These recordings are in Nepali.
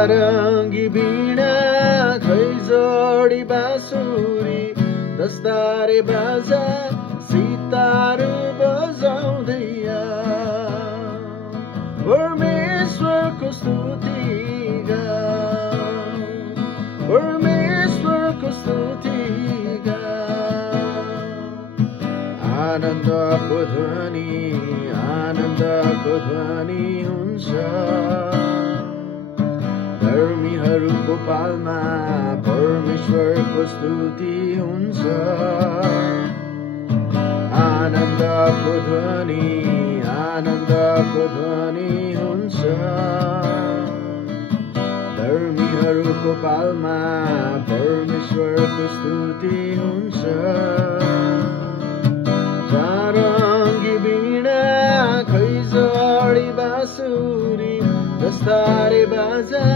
सारङ्गी वीणा खैजडी बाँसुरी दस्तारे बाजा सितार बजाउँदैया परमेश्वरको स्तुति गाऊ, परमेश्वरको स्तुति गाऊ। आनन्दको ध्वनि हुन्छ धर्मीहरूको पालमा परमेश्वरको स्तुति हुन्छ। आनन्दको ध्वनि हुन्छ धर्मीहरूको पालमा परमेश्वरको स्तुति हुन्छ। सारङ्गी वीणा खैजडी बाँसुरी दस्तारे बाजा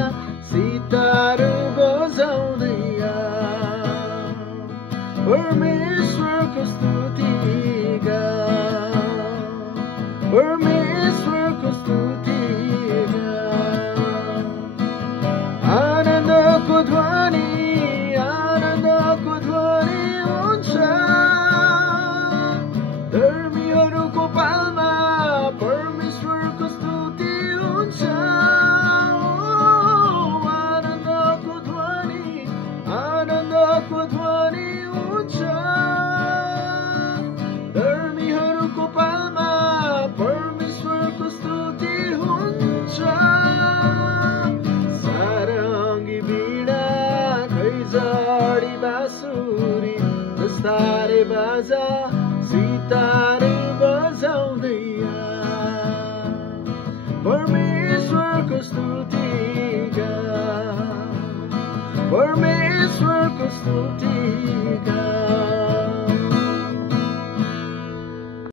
सितार बजाउँदैया परमेश्वरको स्तुति गाऊ, परमेश्वरको स्तुति गाऊ। आनन्दको ध्वनि हुन्छ धर्मीहरूको पालमा परमेश्वरको स्तुति हुन्छ। आनन्दको ध्वनि हुन्छ धर्मीहरूको पालमा परमेश्वरको स्तुति हुन्छ। सारङ्गी वीणा खैजडी बाँसुरी दस्तारे बाजा सितार बजाउँदैया परमेश्वरको स्तुति गाऊ, परमेश्वरको स्तुति गाऊ।